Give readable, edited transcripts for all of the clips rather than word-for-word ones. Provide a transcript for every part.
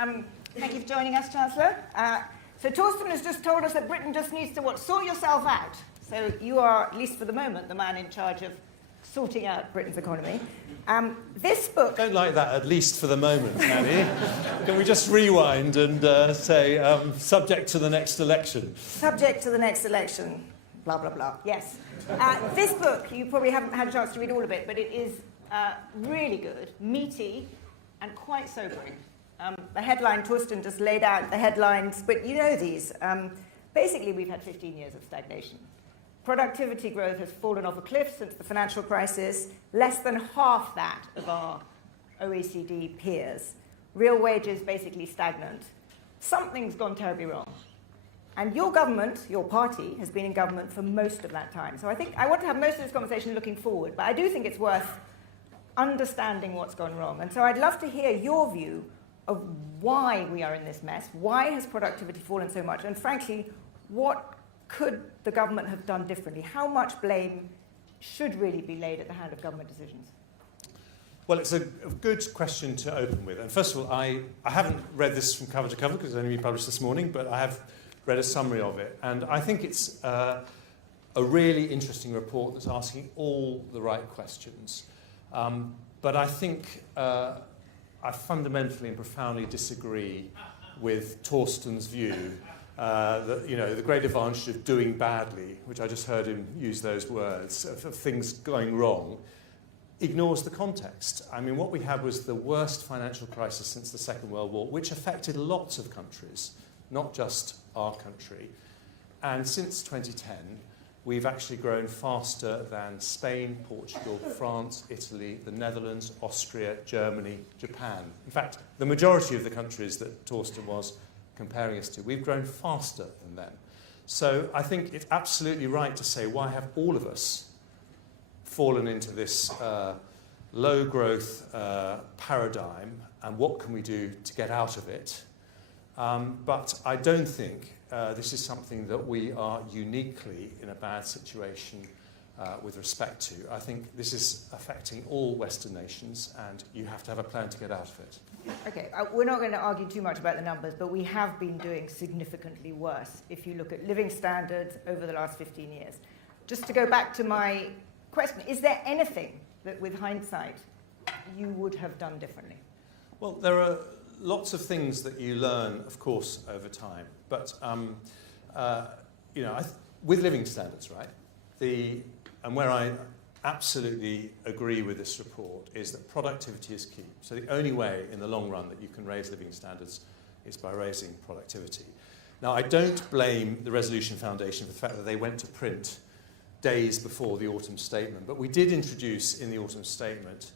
Thank you for joining us, Chancellor. So Torsten has just told us that Britain just needs to, sort yourself out. So you are, at least for the moment, the man in charge of sorting out Britain's economy. This book... I don't like that, at least for the moment, Annie. Can we just rewind and say, subject to the next election? Subject to the next election. Blah, blah, blah. Yes. This book, you probably haven't had a chance to read all of it, but it is really good, meaty, and quite sobering. The headline, Torsten just laid out the headlines, but you know these. Basically, we've had 15 years of stagnation. Productivity growth has fallen off a cliff since the financial crisis, less than half that of our OECD peers. Real wages basically stagnant. Something's gone terribly wrong. And your government, your party, has been in government for most of that time. So I think I want to have most of this conversation looking forward, but I do think it's worth understanding what's gone wrong. And so I'd love to hear your view of why we are in this mess. Why has productivity fallen so much? And frankly, what could the government have done differently? How much blame should really be laid at the hand of government decisions? Well, it's a good question to open with. And first of all, I haven't read this from cover to cover because it's only been published this morning, but I have read a summary of it. And I think it's a really interesting report that's asking all the right questions. But I think I fundamentally and profoundly disagree with Torsten's view that, you know, the great advantage of doing badly, which I just heard him use those words, of things going wrong, ignores the context. I mean, what we had was the worst financial crisis since the Second World War, which affected lots of countries, not just our country. And since 2010, we've actually grown faster than Spain, Portugal, France, Italy, the Netherlands, Austria, Germany, Japan. In fact, the majority of the countries that Torsten was comparing us to, we've grown faster than them. So I think it's absolutely right to say, why have all of us fallen into this low growth paradigm, and what can we do to get out of it? But I don't think this is something that we are uniquely in a bad situation with respect to. I think this is affecting all Western nations, and you have to have a plan to get out of it. Okay, we're not going to argue too much about the numbers, but we have been doing significantly worse if you look at living standards over the last 15 years. Just to go back to my question, is there anything that, with hindsight, you would have done differently? Well, there are lots of things that you learn, of course, over time. But, you know, with living standards, right, and where I absolutely agree with this report is that productivity is key. So the only way in the long run that you can raise living standards is by raising productivity. Now, I don't blame the Resolution Foundation for the fact that they went to print days before the autumn statement, but we did introduce in the autumn statement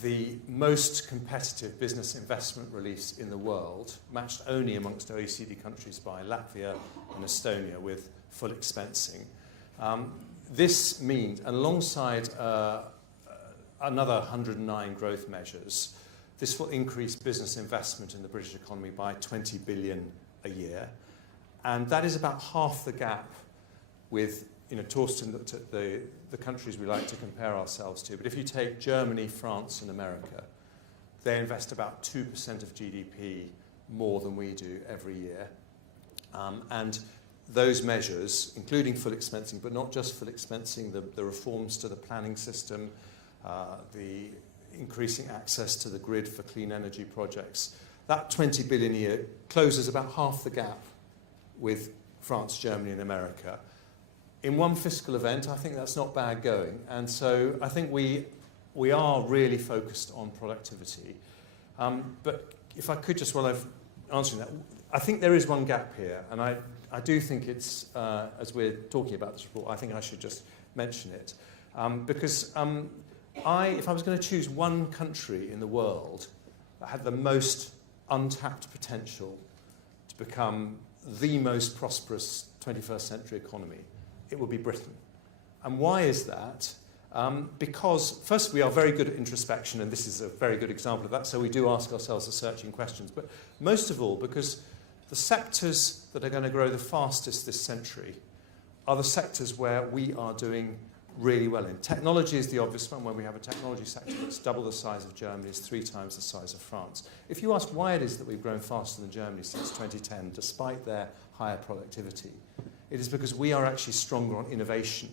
the most competitive business investment release in the world, matched only amongst OECD countries by Latvia and Estonia with full expensing. This means, alongside another 109 growth measures, this will increase business investment in the British economy by 20 billion a year. And that is about half the gap with, you know, Torsten looked at the countries we like to compare ourselves to. But if you take Germany, France, and America, they invest about 2% of GDP more than we do every year. And those measures, including full expensing, but not just full expensing, the reforms to the planning system, the increasing access to the grid for clean energy projects, that 20 billion a year closes about half the gap with France, Germany, and America. In one fiscal event, I think that's not bad going. And so I think we are really focused on productivity. But if I could just, while I'm answering that, I think there is one gap here. And I do think it's, as we're talking about this report, I think I should just mention it. Because if I was going to choose one country in the world that had the most untapped potential to become the most prosperous 21st century economy, it would be Britain. And why is that? Because, first, we are very good at introspection, and this is a very good example of that, so we do ask ourselves the searching questions. But most of all, because the sectors that are going to grow the fastest this century are the sectors where we are doing really well in. Technology is the obvious one, where we have a technology sector that's double the size of Germany, is 3 times the size of France. If you ask why it is that we've grown faster than Germany since 2010, despite their higher productivity, it is because we are actually stronger on innovation.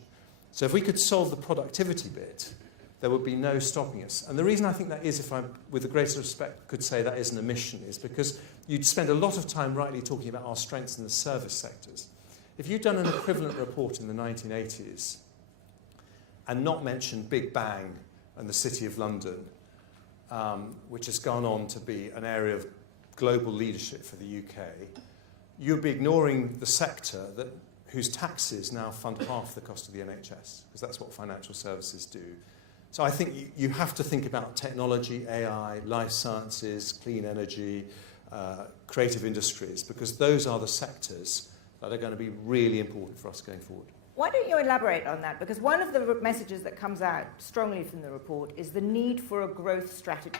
So if we could solve the productivity bit, there would be no stopping us. And the reason I think that is, if I, with the greatest respect, could say that is an omission, is because you'd spend a lot of time rightly talking about our strengths in the service sectors. If you'd done an equivalent report in the 1980s and not mentioned Big Bang and the City of London, which has gone on to be an area of global leadership for the UK, you'd be ignoring the sector whose taxes now fund half the cost of the NHS, because that's what financial services do. So I think you have to think about technology, AI, life sciences, clean energy, creative industries, because those are the sectors that are going to be really important for us going forward. Why don't you elaborate on that? Because one of the messages that comes out strongly from the report is the need for a growth strategy.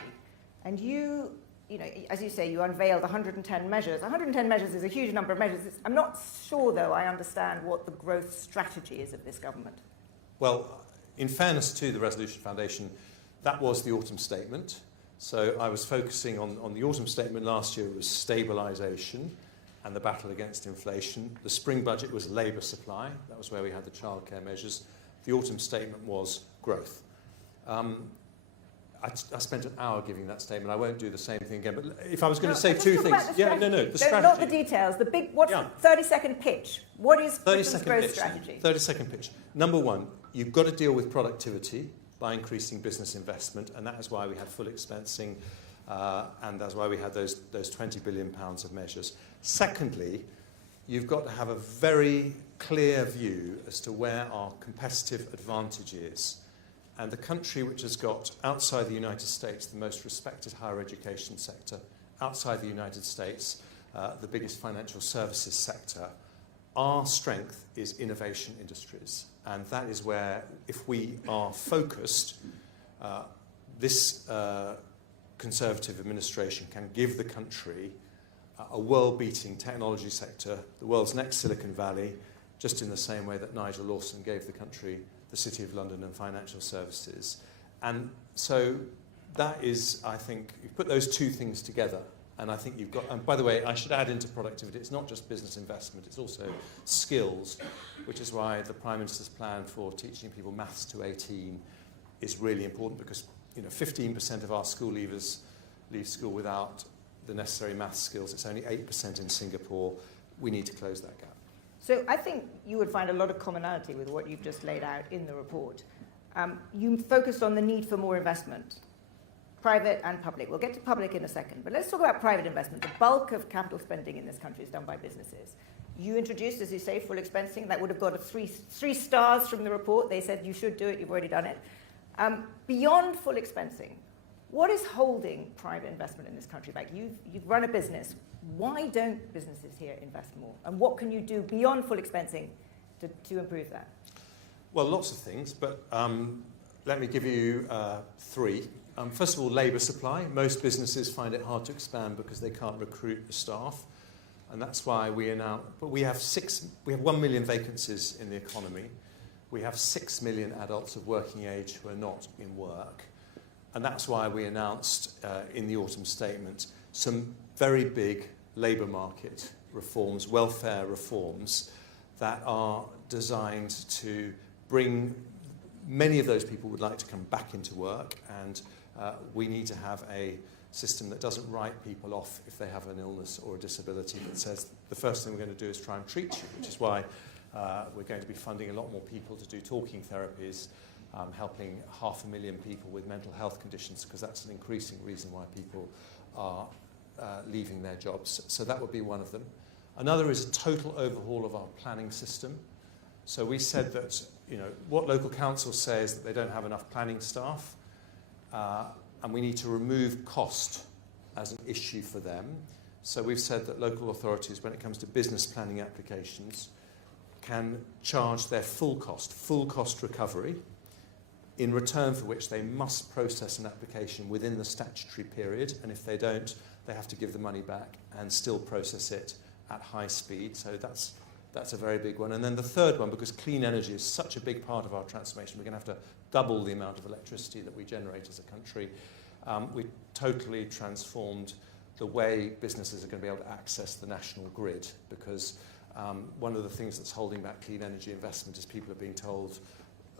And you know, as you say, you unveiled 110 measures. 110 measures is a huge number of measures. I'm not sure, though, I understand what the growth strategy is of this government. Well, in fairness to the Resolution Foundation, that was the autumn statement. So I was focusing on the autumn statement last year was stabilisation and the battle against inflation. The spring budget was labour supply. That was where we had the childcare measures. The autumn statement was growth. I spent an hour giving that statement. I won't do the same thing again. But if I was going to say two things... The strategy. Not the details. The big... What's the 30-second pitch? What is Britain's growth strategy? 30-second pitch. Number one, you've got to deal with productivity by increasing business investment, and that is why we had full expensing, and that's why we had those £20 billion of measures. Secondly, you've got to have a very clear view as to where our competitive advantage is. And the country which has got, outside the United States, the most respected higher education sector, outside the United States, the biggest financial services sector, our strength is innovation industries. And that is where, if we are focused, this Conservative administration can give the country a world-beating technology sector, the world's next Silicon Valley, just in the same way that Nigel Lawson gave the country the City of London and financial services. And so that is, I think, you put those two things together, and I think you've got, and by the way, I should add into productivity, it's not just business investment, it's also skills, which is why the Prime Minister's plan for teaching people maths to 18 is really important, because 15% of our school leavers leave school without the necessary maths skills. It's only 8% in Singapore. We need to close that gap. So I think you would find a lot of commonality with what you've just laid out in the report. You focused on the need for more investment, private and public. We'll get to public in a second, but let's talk about private investment. The bulk of capital spending in this country is done by businesses. You introduced, as you say, full expensing. That would have got three stars from the report. They said you should do it, you've already done it. Beyond full expensing, what is holding private investment in this country back? You've run a business. Why don't businesses here invest more? And what can you do beyond full expensing to improve that? Well, lots of things, but let me give you three. First of all, labour supply. Most businesses find it hard to expand because they can't recruit the staff, and that's why we are now. But we have 1 million vacancies in the economy. We have 6 million adults of working age who are not in work, and that's why we announced in the autumn statement some very big labour market reforms, welfare reforms, that are designed to bring many of those people would like to come back into work, and we need to have a system that doesn't write people off if they have an illness or a disability, but says the first thing we're going to do is try and treat you, which is why we're going to be funding a lot more people to do talking therapies, helping 500,000 people with mental health conditions, because that's an increasing reason why people are leaving their jobs. So that would be one of them. Another is a total overhaul of our planning system. So we said that, what local councils say is that they don't have enough planning staff, and we need to remove cost as an issue for them. So we've said that local authorities, when it comes to business planning applications, can charge their full cost recovery, in return for which they must process an application within the statutory period, and if they don't, they have to give the money back and still process it at high speed. So that's That's a very big one. And then the third one, because clean energy is such a big part of our transformation, we're going to have to double the amount of electricity that we generate as a country. We totally transformed the way businesses are going to be able to access the national grid, because one of the things that's holding back clean energy investment is people are being told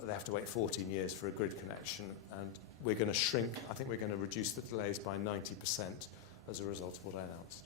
they have to wait 14 years for a grid connection, and we're going to shrink. I think we're going to reduce the delays by 90% as a result of what I announced.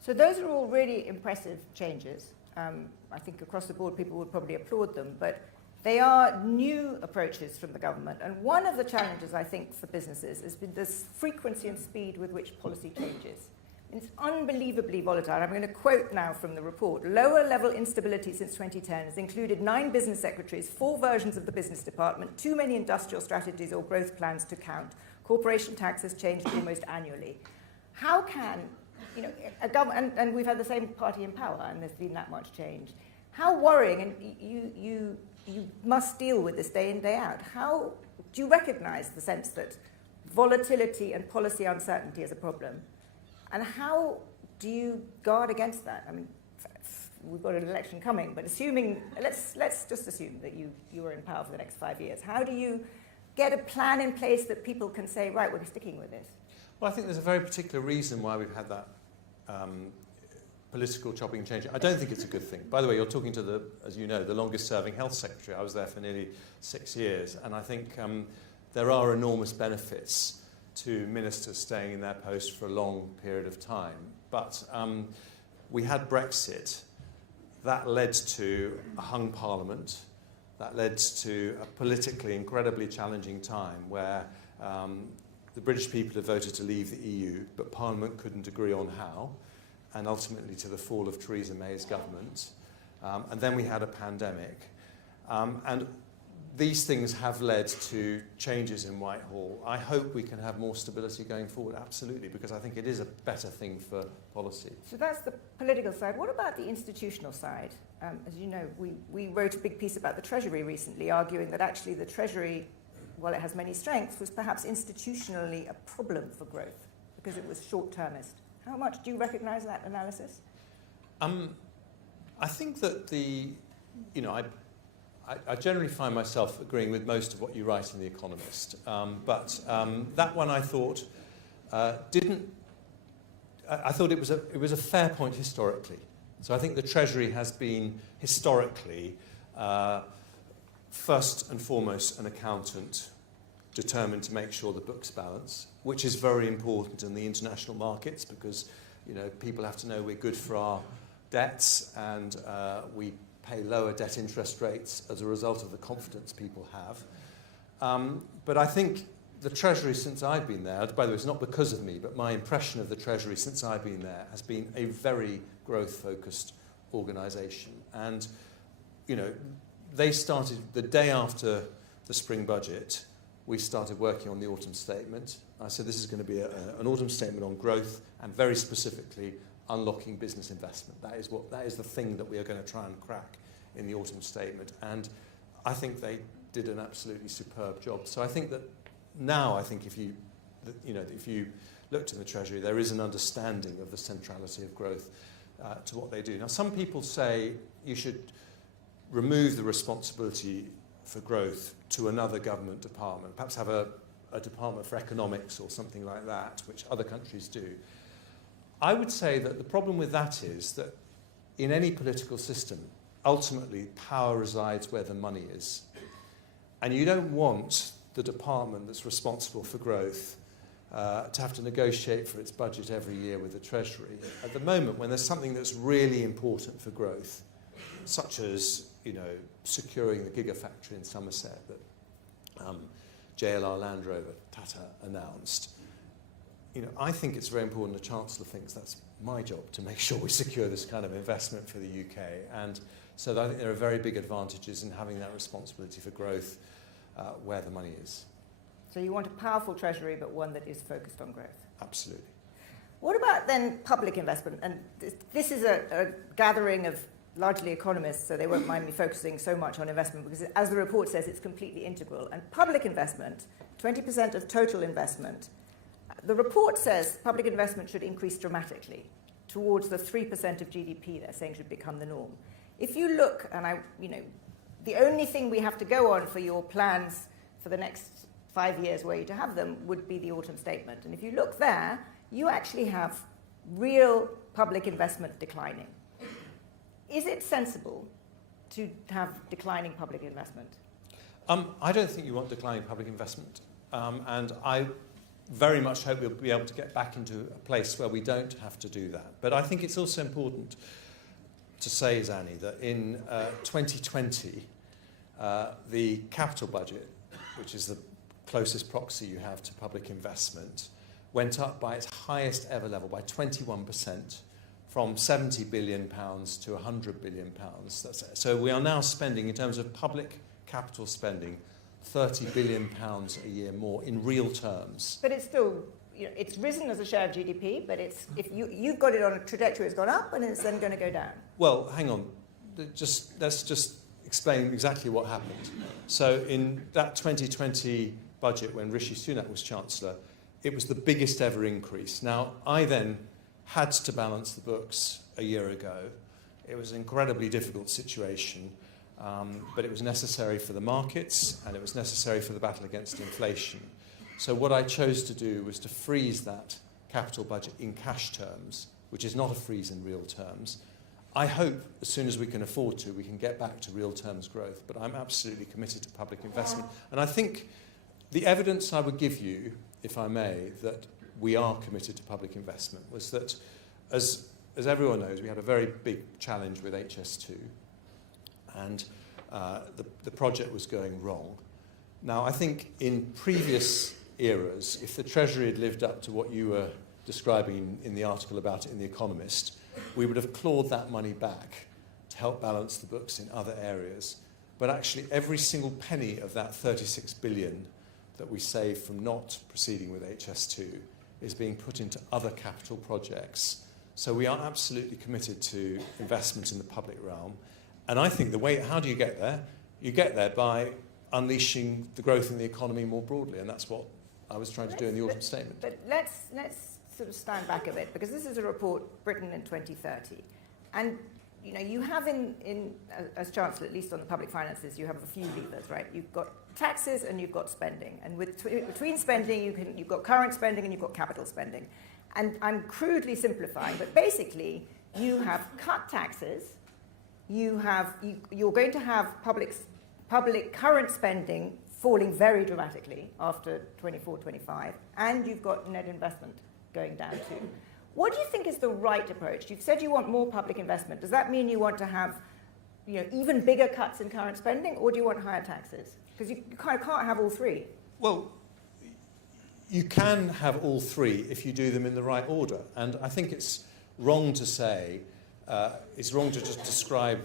So those are all really impressive changes. I think across the board people would probably applaud them, but they are new approaches from the government. And one of the challenges, I think, for businesses has been this frequency and speed with which policy changes. It's unbelievably volatile. I'm going to quote now from the report. Lower level instability since 2010 has included 9 business secretaries, 4 versions of the business department, too many industrial strategies or growth plans to count. Corporation tax has changed almost annually. How can, a government, and we've had the same party in power, and there's been that much change. How worrying, and you must deal with this day in, day out. How do you recognise the sense that volatility and policy uncertainty is a problem? And how do you guard against that? I mean, we've got an election coming, but assuming, let's just assume that you are in power for the next 5 years. How do you get a plan in place that people can say, right, we're sticking with this? Well, I think there's a very particular reason why we've had that political chopping and changing. I don't think it's a good thing. By the way, you're talking to as you know, the longest serving health secretary. I was there for nearly 6 years, and I think there are enormous benefits to ministers staying in their post for a long period of time. But we had Brexit. That led to a hung parliament. That led to a politically incredibly challenging time where the British people had voted to leave the EU, but Parliament couldn't agree on how, and ultimately to the fall of Theresa May's government. And then we had a pandemic. And these things have led to changes in Whitehall. I hope we can have more stability going forward, absolutely, because I think it is a better thing for policy. So that's the political side. What about the institutional side? As you know, we wrote a big piece about the Treasury recently, arguing that actually the Treasury, while it has many strengths, was perhaps institutionally a problem for growth because it was short-termist. How much do you recognise that analysis? I think that I generally find myself agreeing with most of what you write in The Economist, but that one I thought didn't. I thought it was a fair point historically. So I think the Treasury has been historically first and foremost an accountant determined to make sure the books balance, which is very important in the international markets because people have to know we're good for our debts and we pay lower debt interest rates as a result of the confidence people have. But I think the Treasury since I've been there, by the way, it's not because of me, but my impression of the Treasury since I've been there has been a very growth-focused organisation. And, they started the day after the spring budget, we started working on the autumn statement. I said this is going to be an autumn statement on growth and very specifically unlocking business investment. That is the thing that we are going to try and crack in the autumn statement. And I think they did an absolutely superb job. So I think that now, if you look to the Treasury, there is an understanding of the centrality of growth to what they do. Now, some people say you should remove the responsibility for growth to another government department, perhaps have a department for economics or something like that, which other countries do. I would say that the problem with that is that in any political system, ultimately power resides where the money is. And you don't want the department that's responsible for growth to have to negotiate for its budget every year with the Treasury. At the moment, when there's something that's really important for growth, such as securing the gigafactory in Somerset that JLR Land Rover, Tata announced, I think it's very important the Chancellor thinks that's my job to make sure we secure this kind of investment for the UK. And so I think there are very big advantages in having that responsibility for growth where the money is. So you want a powerful Treasury, but one that is focused on growth? Absolutely. What about then public investment? And this is a gathering of largely economists, so they won't mind me focusing so much on investment because, as the report says, it's completely integral. And public investment, 20% of total investment, the report says public investment should increase dramatically towards the 3% of GDP they're saying should become the norm. If you look, and the only thing we have to go on for your plans for the next 5 years, were you to have them, would be the autumn statement. And if you look there, you actually have real public investment declining. Is it sensible to have declining public investment? I don't think you want declining public investment. And I very much hope we'll be able to get back into a place where we don't have to do that. But I think it's also important to say, Zanny, that in 2020, the capital budget, which is the closest proxy you have to public investment, went up by its highest ever level, by 21%, from £70 billion to £100 billion. So we are now spending, in terms of public capital spending, £30 billion a year more in real terms. But it's still, it's risen as a share of GDP, but if you've got it on a trajectory, it's gone up, and it's then going to go down. Well, hang on. Let's just explain exactly what happened. So in that 2020 budget, when Rishi Sunak was Chancellor, it was the biggest ever increase. Now, I then had to balance the books a year ago. It was an incredibly difficult situation, but it was necessary for the markets, and it was necessary for the battle against inflation. So what I chose to do was to freeze that capital budget in cash terms, which is not a freeze in real terms. I hope as soon as we can afford to, we can get back to real terms growth, but I'm absolutely committed to public investment. And I think the evidence I would give you, if I may, that we are committed to public investment was that, as everyone knows, we had a very big challenge with HS2, and the project was going wrong. Now, I think in previous eras, if the Treasury had lived up to what you were describing in the article about it in The Economist, we would have clawed that money back to help balance the books in other areas. But actually, every single penny of that 36 billion that we saved from not proceeding with HS2 is being put into other capital projects. So we are absolutely committed to investment in the public realm. And I think how do you get there? You get there by unleashing the growth in the economy more broadly, and that's what I was trying to do in the autumn statement. But let's sort of stand back a bit, because this is a report, Britain in 2030. And you have as Chancellor, at least on the public finances, you have a few levers, right? You've got taxes and you've got spending. And between spending, you've got current spending and you've got capital spending. And I'm crudely simplifying, but basically you have cut taxes, you're going to have public current spending falling very dramatically after 24-25, and you've got net investment going down too. What do you think is the right approach? You've said you want more public investment. Does that mean you want to have even bigger cuts in current spending, or do you want higher taxes? Because you kind of can't have all three. Well, you can have all three if you do them in the right order. And I think it's wrong to say, it's wrong to just describe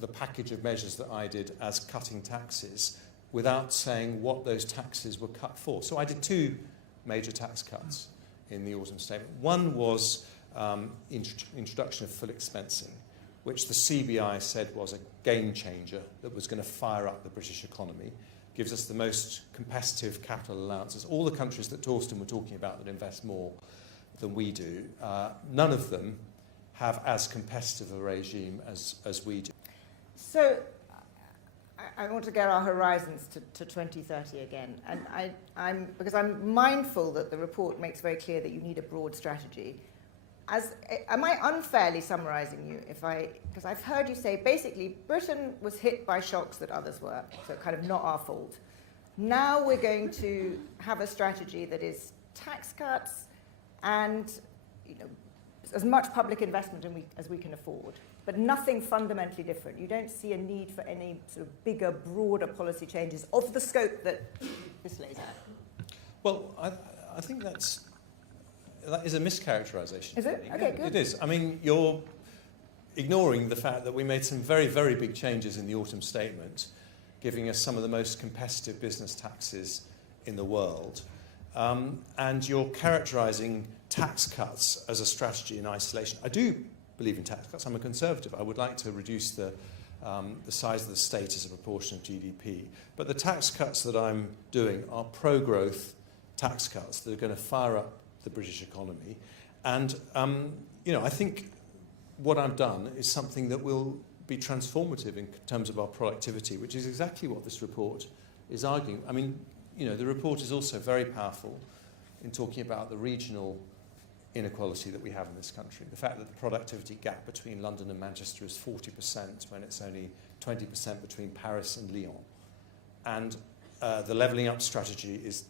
the package of measures that I did as cutting taxes without saying what those taxes were cut for. So I did two major tax cuts in the autumn statement. One was introduction of full expensing, which the CBI said was a game changer that was going to fire up the British economy, gives us the most competitive capital allowances. All the countries that Torsten were talking about that invest more than we do, none of them have as competitive a regime as we do. So I want to get our horizons to 2030 again, and because I'm mindful that the report makes very clear that you need a broad strategy. Am I unfairly summarising you because I've heard you say basically Britain was hit by shocks that others were, so kind of not our fault. Now we're going to have a strategy that is tax cuts and as much public investment as we can afford, but nothing fundamentally different. You don't see a need for any sort of bigger, broader policy changes of the scope that this lays out. Well, I think that is a mischaracterisation. Is it? Okay, good. It is. I mean, you're ignoring the fact that we made some very, very big changes in the autumn statement, giving us some of the most competitive business taxes in the world. And you're characterising tax cuts as a strategy in isolation. I do believe in tax cuts. I'm a conservative. I would like to reduce the size of the state as a proportion of GDP. But the tax cuts that I'm doing are pro-growth tax cuts that are going to fire up the British economy. And, I think what I've done is something that will be transformative in terms of our productivity, which is exactly what this report is arguing. I mean, you know, the report is also very powerful in talking about the regional inequality that we have in this country. The fact that the productivity gap between London and Manchester is 40% when it's only 20% between Paris and Lyon. And the levelling up strategy is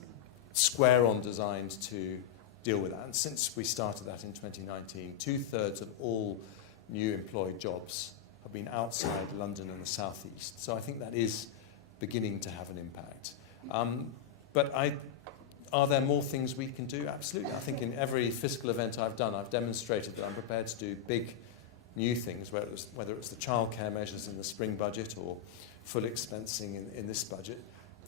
square on designed to deal with that. And since we started that in 2019, 2/3 of all new employed jobs have been outside London and the southeast. So I think that is beginning to have an impact. Are there more things we can do? Absolutely. I think in every fiscal event I've done, I've demonstrated that I'm prepared to do big new things, whether it was the childcare measures in the spring budget or full expensing in this budget,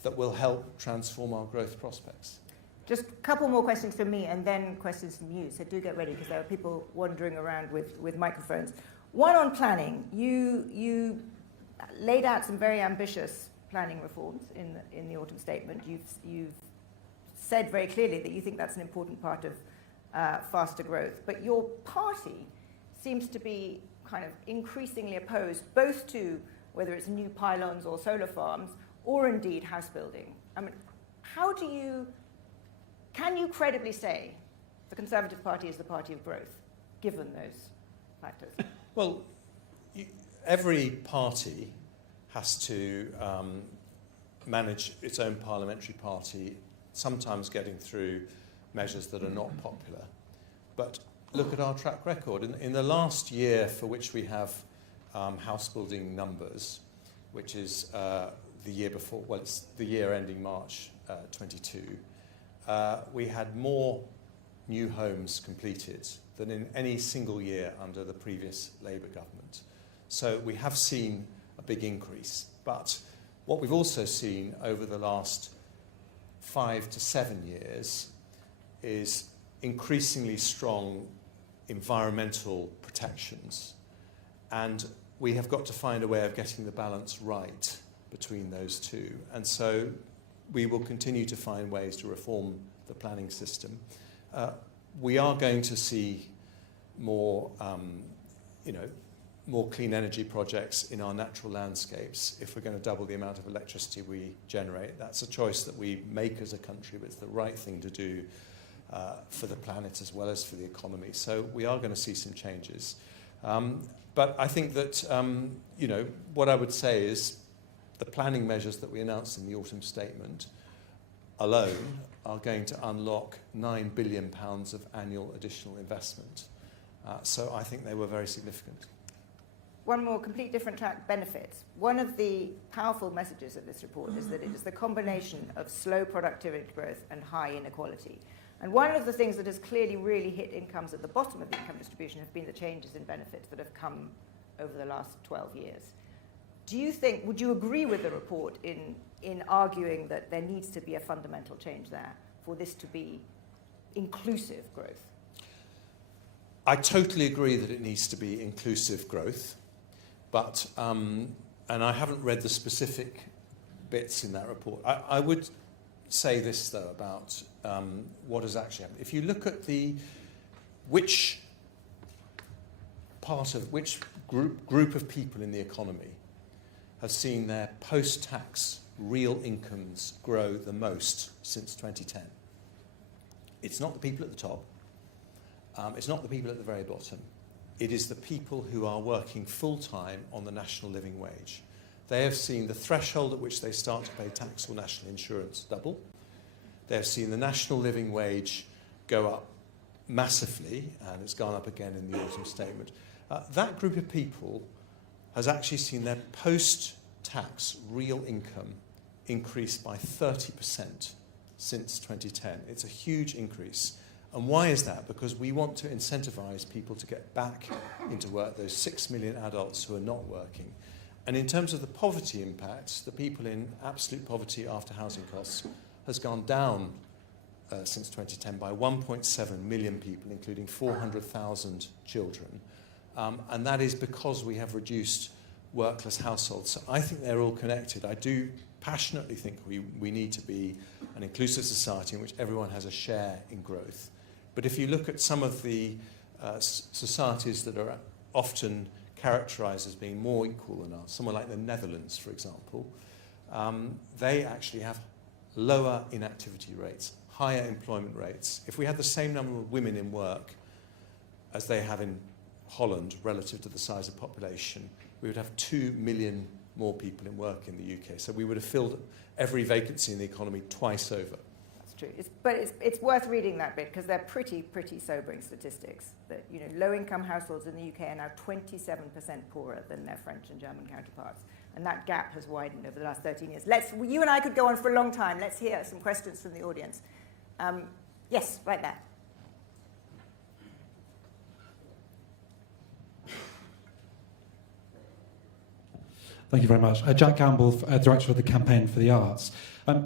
that will help transform our growth prospects. Just a couple more questions from me and then questions from you. So do get ready because there are people wandering around with microphones. One on planning. You laid out some very ambitious planning reforms in the autumn statement. You've said very clearly that you think that's an important part of faster growth. But your party seems to be kind of increasingly opposed both to whether it's new pylons or solar farms or indeed house building. I mean, can you credibly say the Conservative Party is the party of growth, given those factors? Well, every party has to manage its own parliamentary party, sometimes getting through measures that are not popular. But look at our track record. In the last year for which we have house building numbers, which is the year before, well, it's the year ending March 22, we had more new homes completed than in any single year under the previous Labour government. So we have seen a big increase. But what we've also seen over the last 5 to 7 years is increasingly strong environmental protections. And we have got to find a way of getting the balance right between those two. And so we will continue to find ways to reform the planning system. We are going to see more, more clean energy projects in our natural landscapes if we're going to double the amount of electricity we generate. That's a choice that we make as a country, but it's the right thing to do for the planet as well as for the economy. So we are going to see some changes. But I think that, what I would say is the planning measures that we announced in the autumn statement alone are going to unlock £9 billion of annual additional investment. So I think they were very significant. One more complete different track, benefits. One of the powerful messages of this report is that it is the combination of slow productivity growth and high inequality. And one of the things that has clearly really hit incomes at the bottom of the income distribution have been the changes in benefits that have come over the last 12 years. Would you agree with the report in arguing that there needs to be a fundamental change there for this to be inclusive growth? I totally agree that it needs to be inclusive growth, but, and I haven't read the specific bits in that report. I would say this, though, about what has actually happened. If you look at which group of people in the economy have seen their post-tax real incomes grow the most since 2010. It's not the people at the top. It's not the people at the very bottom. It is the people who are working full-time on the national living wage. They have seen the threshold at which they start to pay tax or national insurance double. They have seen the national living wage go up massively, and it's gone up again in the autumn statement. That group of people has actually seen their post-tax real income increase by 30% since 2010. It's a huge increase. And why is that? Because we want to incentivise people to get back into work, those 6 million adults who are not working. And in terms of the poverty impact, the people in absolute poverty after housing costs has gone down since 2010 by 1.7 million people, including 400,000 children. And that is because we have reduced workless households. So I think they're all connected. I do passionately think we need to be an inclusive society in which everyone has a share in growth. But if you look at some of the societies that are often characterised as being more equal than us, somewhere like the Netherlands, for example, they actually have lower inactivity rates, higher employment rates. If we had the same number of women in work as they have in Holland relative to the size of population, we would have 2 million more people in work in the UK. So we would have filled every vacancy in the economy twice over. That's true. It's worth reading that bit because they're pretty sobering statistics. That low-income households in the UK are now 27% poorer than their French and German counterparts, and that gap has widened over the last 13 years. You and I could go on for a long time. Let's hear some questions from the audience. Yes, right there. Thank you very much. Jack Campbell, Director of the Campaign for the Arts.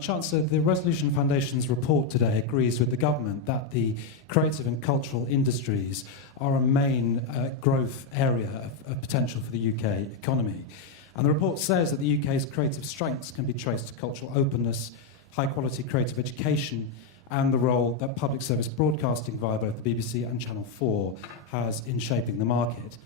Chancellor, the Resolution Foundation's report today agrees with the government that the creative and cultural industries are a main growth area of potential for the UK economy. And the report says that the UK's creative strengths can be traced to cultural openness, high-quality creative education, and the role that public service broadcasting via both the BBC and Channel 4 has in shaping the market.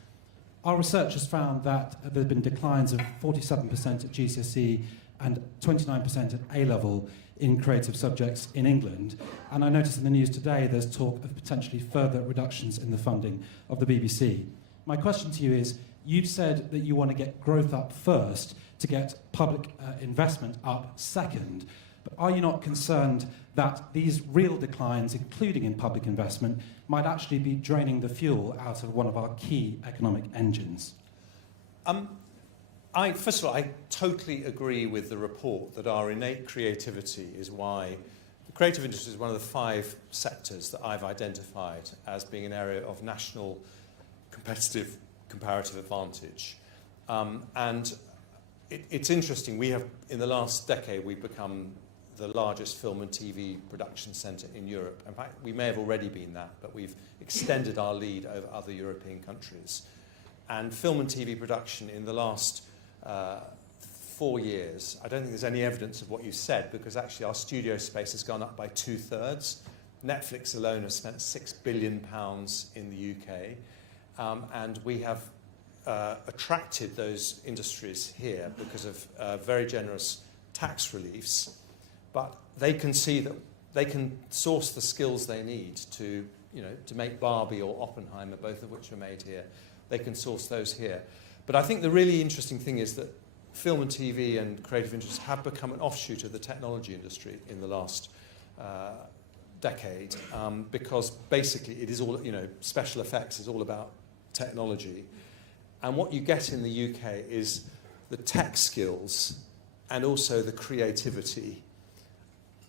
Our research has found that there have been declines of 47% at GCSE and 29% at A-level in creative subjects in England. And I noticed in the news today there's talk of potentially further reductions in the funding of the BBC. My question to you is, you've said that you want to get growth up first to get public investment up second. But are you not concerned that these real declines, including in public investment, might actually be draining the fuel out of one of our key economic engines? First of all, I totally agree with the report that our innate creativity is why the creative industry is one of the 5 sectors that I've identified as being an area of national comparative advantage. It's interesting, in the last decade, we've become the largest film and TV production centre in Europe. In fact, we may have already been that, but we've extended our lead over other European countries. And film and TV production in the last 4 years, I don't think there's any evidence of what you said, because actually our studio space has gone up by 2/3. Netflix alone has spent £6 billion in the UK, and we have attracted those industries here because of very generous tax reliefs. But they can see that they can source the skills they need to make Barbie or Oppenheimer, both of which are made here. They can source those here. But I think the really interesting thing is that film and TV and creative industries have become an offshoot of the technology industry in the last decade, because basically it is all, special effects is all about technology. And what you get in the UK is the tech skills and also the creativity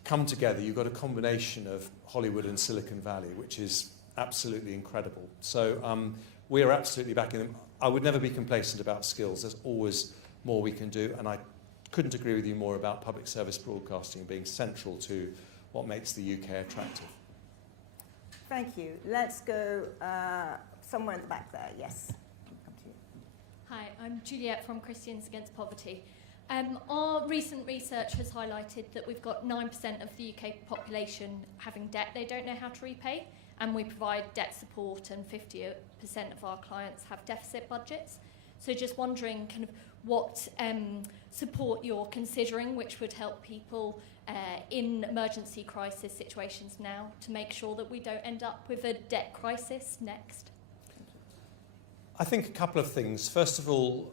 come together. You've got a combination of Hollywood and Silicon Valley, which is absolutely incredible. So we are absolutely backing them. I would never be complacent about skills. There's always more we can do, and I couldn't agree with you more about public service broadcasting being central to what makes the UK attractive. Thank you. Let's go somewhere in the back there. Yes. Come to you. Hi, I'm Juliet from Christians Against Poverty. Our recent research has highlighted that we've got 9% of the UK population having debt they don't know how to repay, and we provide debt support, and 50% of our clients have deficit budgets. So just wondering kind of what support you're considering, which would help people in emergency crisis situations now to make sure that we don't end up with a debt crisis next. I think a couple of things. First of all,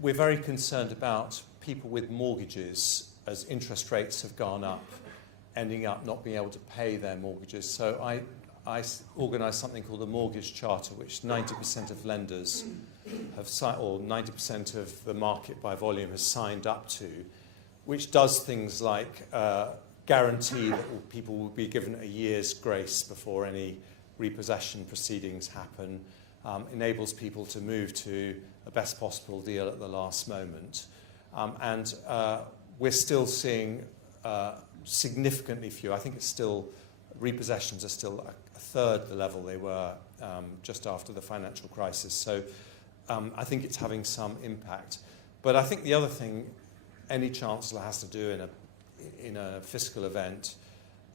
we're very concerned about people with mortgages as interest rates have gone up, ending up not being able to pay their mortgages. So I organised something called the Mortgage Charter, which 90% of lenders have signed, or 90% of the market by volume has signed up to, which does things like guarantee that people will be given a year's grace before any repossession proceedings happen, enables people to move to a best possible deal at the last moment. And we're still seeing significantly fewer. I think it's still, repossessions are still a third the level they were just after the financial crisis. So I think it's having some impact. But I think the other thing any chancellor has to do in a fiscal event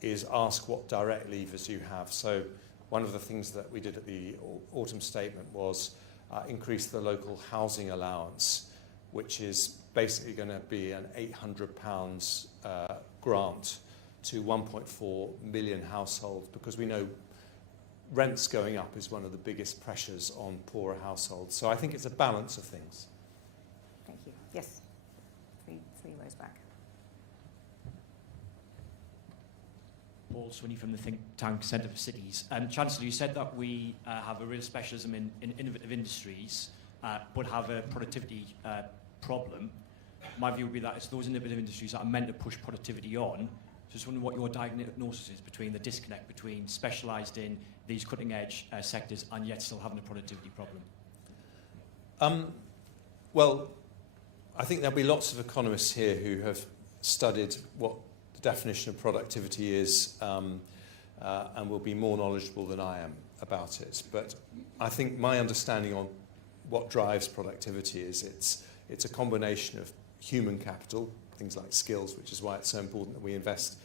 is ask what direct levers you have. So one of the things that we did at the autumn statement was increase the local housing allowance, which is basically going to be an £800 grant to 1.4 million households, because we know rents going up is one of the biggest pressures on poorer households. So I think it's a balance of things. Thank you. Yes, three rows back. Paul Swinney from the think tank Centre for Cities. Chancellor, you said that we have a real specialism in innovative industries, but have a productivity problem. My view would be that it's those innovative industries that are meant to push productivity on. Just wondering what your diagnosis is between the disconnect between specialised in these cutting-edge sectors and yet still having a productivity problem. Well, I think there'll be lots of economists here who have studied what the definition of productivity is and will be more knowledgeable than I am about it. But I think my understanding on what drives productivity is it's a combination of human capital, things like skills, which is why it's so important that we invest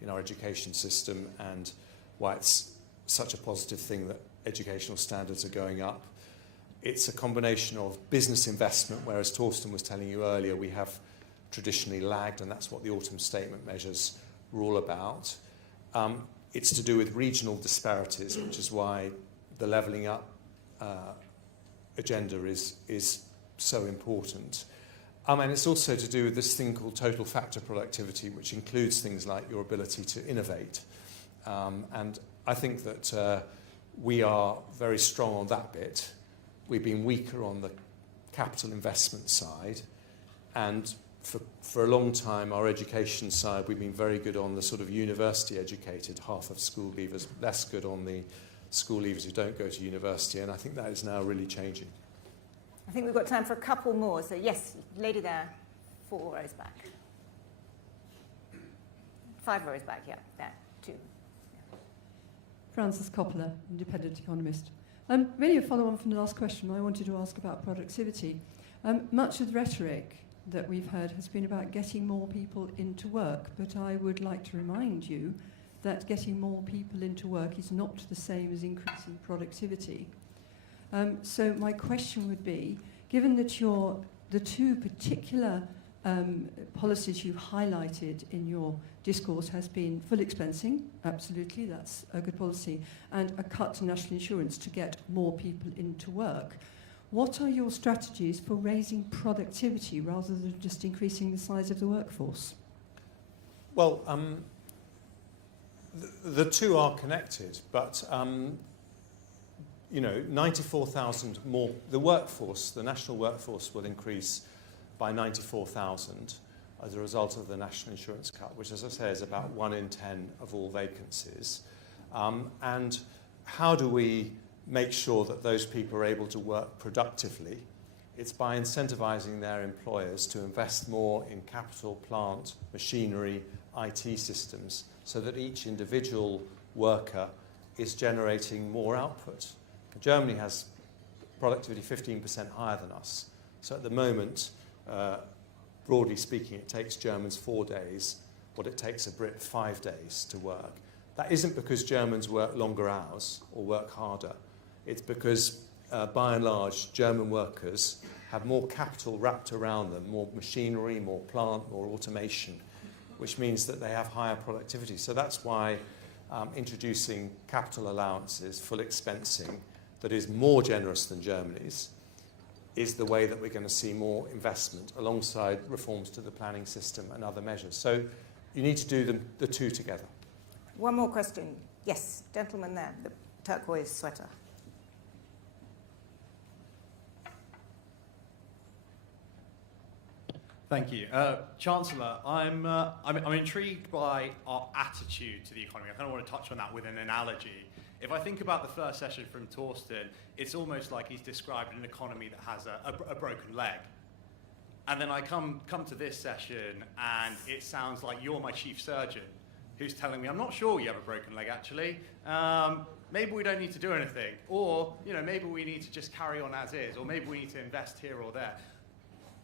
in our education system and why it's such a positive thing that educational standards are going up. It's a combination of business investment, whereas Torsten was telling you earlier, we have traditionally lagged, and that's what the autumn statement measures were all about. It's to do with regional disparities, which is why the levelling up agenda is so important. And it's also to do with this thing called total factor productivity, which includes things like your ability to innovate. And I think that we are very strong on that bit. We've been weaker on the capital investment side. And for a long time, our education side, we've been very good on the sort of university educated half of school leavers, less good on the school leavers who don't go to university. And I think that is now really changing. I think we've got time for a couple more. So yes, lady there, 4 rows back. 5 rows back, yeah, there, 2. Frances Coppola, independent economist. Really a follow-on from the last question. I wanted to ask about productivity. Much of the rhetoric that we've heard has been about getting more people into work, but I would like to remind you that getting more people into work is not the same as increasing productivity. So my question would be, given that the two particular policies you've highlighted in your discourse has been full expensing, absolutely, that's a good policy, and a cut to national insurance to get more people into work. What are your strategies for raising productivity rather than just increasing the size of the workforce? Well, the two are connected, but 94,000 more. The workforce, the national workforce, will increase by 94,000 as a result of the national insurance cut, which, as I say, is about 1 in 10 of all vacancies. And how do we make sure that those people are able to work productively? It's by incentivising their employers to invest more in capital, plant, machinery, IT systems, so that each individual worker is generating more output. Germany has productivity 15% higher than us. So at the moment, broadly speaking, it takes Germans 4 days what it takes a Brit 5 days to work. That isn't because Germans work longer hours or work harder. It's because, by and large, German workers have more capital wrapped around them, more machinery, more plant, more automation, which means that they have higher productivity. So that's why introducing capital allowances, full expensing, that is more generous than Germany's, is the way that we're going to see more investment alongside reforms to the planning system and other measures. So you need to do the two together. One more question. Yes, gentleman there, the turquoise sweater. Thank you. Chancellor, I'm intrigued by our attitude to the economy. I kind of want to touch on that with an analogy. If I think about the first session from Torsten, it's almost like he's described an economy that has a broken leg. And then I come to this session and it sounds like you're my chief surgeon who's telling me, I'm not sure you have a broken leg actually. Maybe we don't need to do anything. Or, maybe we need to just carry on as is. Or maybe we need to invest here or there.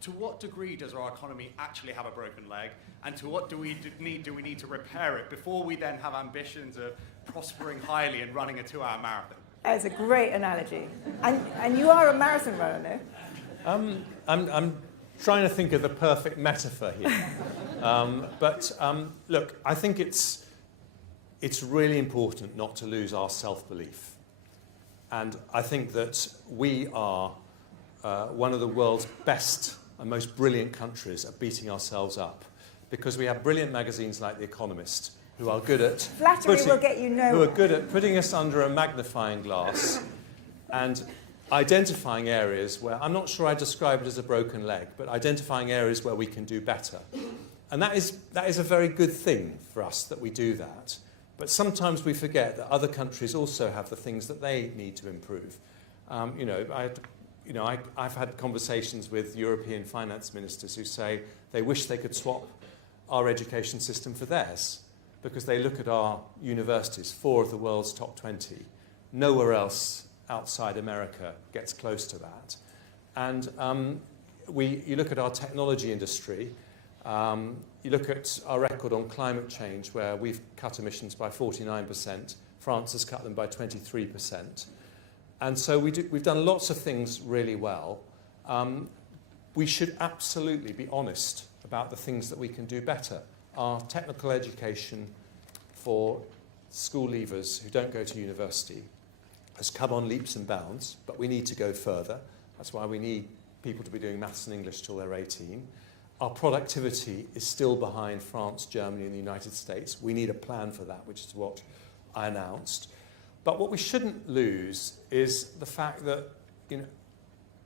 To what degree does our economy actually have a broken leg? And to what do we need to repair it before we then have ambitions of prospering highly and running a 2-hour marathon? That's a great analogy. And you are a marathon runner, no? I'm trying to think of the perfect metaphor here. Look, I think it's really important not to lose our self-belief. And I think that we are one of the world's best and most brilliant countries at beating ourselves up, because we have brilliant magazines like The Economist who are good at will get you nowhere. who are good at putting us under a magnifying glass and identifying areas where, I'm not sure I describe it as a broken leg, but identifying areas where we can do better. And that is a very good thing for us that we do that. But sometimes we forget that other countries also have the things that they need to improve. I've had conversations with European finance ministers who say they wish they could swap our education system for theirs, because they look at our universities, 4 of the world's top 20. Nowhere else outside America gets close to that. And you look at our technology industry, you look at our record on climate change, where we've cut emissions by 49%, France has cut them by 23%. And so we've done lots of things really well. We should absolutely be honest about the things that we can do better. Our technical education for school leavers who don't go to university has come on leaps and bounds, but we need to go further. That's why we need people to be doing maths and English till they're 18. Our productivity is still behind France, Germany, and the United States. We need a plan for that, which is what I announced. But what we shouldn't lose is the fact that,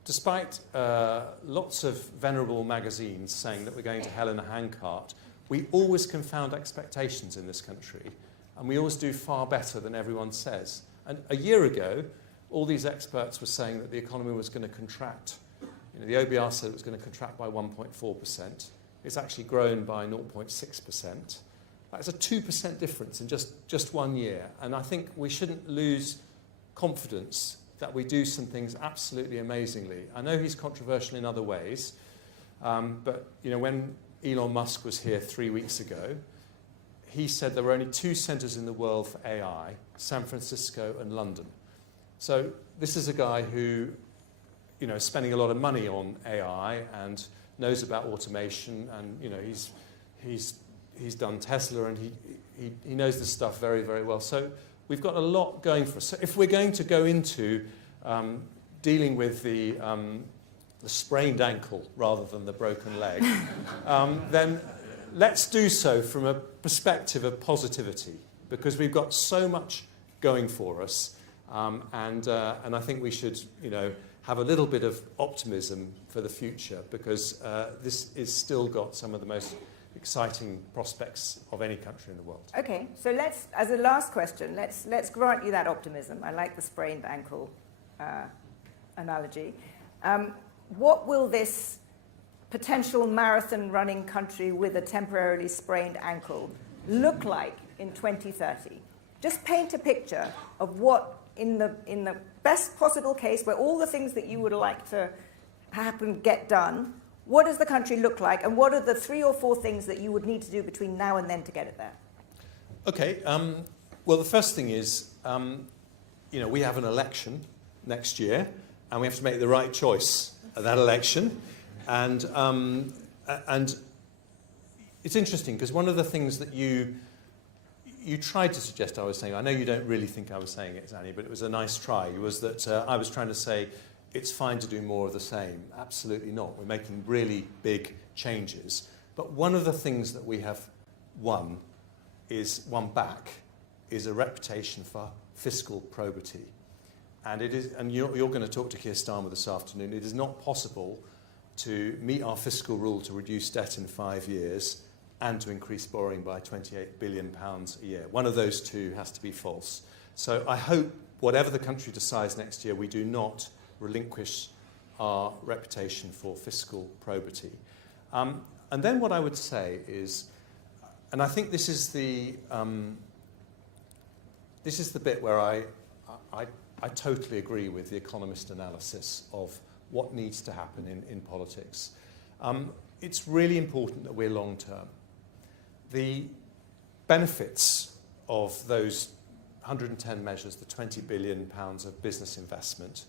despite lots of venerable magazines saying that we're going to hell in a handcart, we always confound expectations in this country, and we always do far better than everyone says. And a year ago, all these experts were saying that the economy was going to contract. The OBR said it was going to contract by 1.4%. It's actually grown by 0.6%. That's a 2% difference in just 1 year. And I think we shouldn't lose confidence that we do some things absolutely amazingly. I know he's controversial in other ways, but when Elon Musk was here 3 weeks ago, he said there were only 2 centres in the world for AI, San Francisco and London. So this is a guy who is spending a lot of money on AI and knows about automation, and he's done Tesla, and he knows this stuff very, very well. So we've got a lot going for us. So if we're going to go into dealing with the sprained ankle rather than the broken leg, then let's do so from a perspective of positivity, because we've got so much going for us, and I think we should, have a little bit of optimism for the future, because this is still got some of the most exciting prospects of any country in the world. Okay, so let's, as a last question, let's grant you that optimism. I like the sprained ankle analogy. What will this potential marathon running country with a temporarily sprained ankle look like in 2030? Just paint a picture of what, in the best possible case, where all the things that you would like to happen get done, what does the country look like, and what are the 3 or 4 things that you would need to do between now and then to get it there? Okay, well, the first thing is, we have an election next year, and we have to make the right choice at that election. And it's interesting, because one of the things that you tried to suggest I was saying, I know you don't really think I was saying it, Zanny, but it was a nice try, was that I was trying to say it's fine to do more of the same. Absolutely not. We're making really big changes. But one of the things that we have won back is a reputation for fiscal probity. And you're going to talk to Keir Starmer this afternoon. It is not possible to meet our fiscal rule to reduce debt in 5 years and to increase borrowing by £28 billion a year. One of those two has to be false. So I hope, whatever the country decides next year, we do not relinquish our reputation for fiscal probity. And then what I would say is, and I think this is the bit where I totally agree with the Economist analysis of what needs to happen in politics. It's really important that we're long-term. The benefits of those 110 measures, the £20 billion of business investment,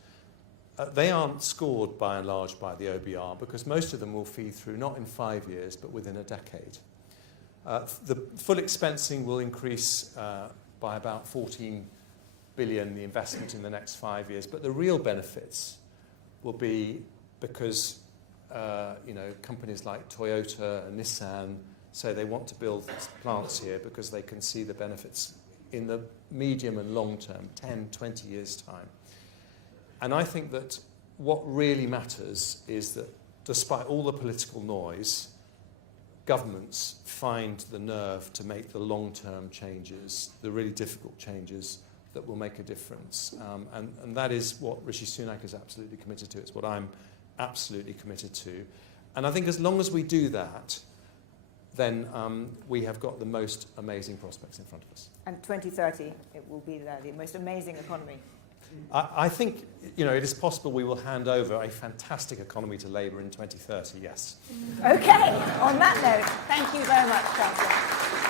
they aren't scored by and large by the OBR because most of them will feed through not in 5 years but within a decade. The full expensing will increase by about 14 billion, the investment in the next 5 years, but the real benefits will be because companies like Toyota and Nissan say they want to build plants here because they can see the benefits in the medium and long term, 10, 20 years' time. And I think that what really matters is that despite all the political noise, governments find the nerve to make the long-term changes, the really difficult changes that will make a difference. And that is what Rishi Sunak is absolutely committed to. It's what I'm absolutely committed to. And I think as long as we do that, then we have got the most amazing prospects in front of us. And 2030, it will be the most amazing economy. I think, it is possible we will hand over a fantastic economy to Labour in 2030, yes. Okay, on that note, thank you very much, Chancellor.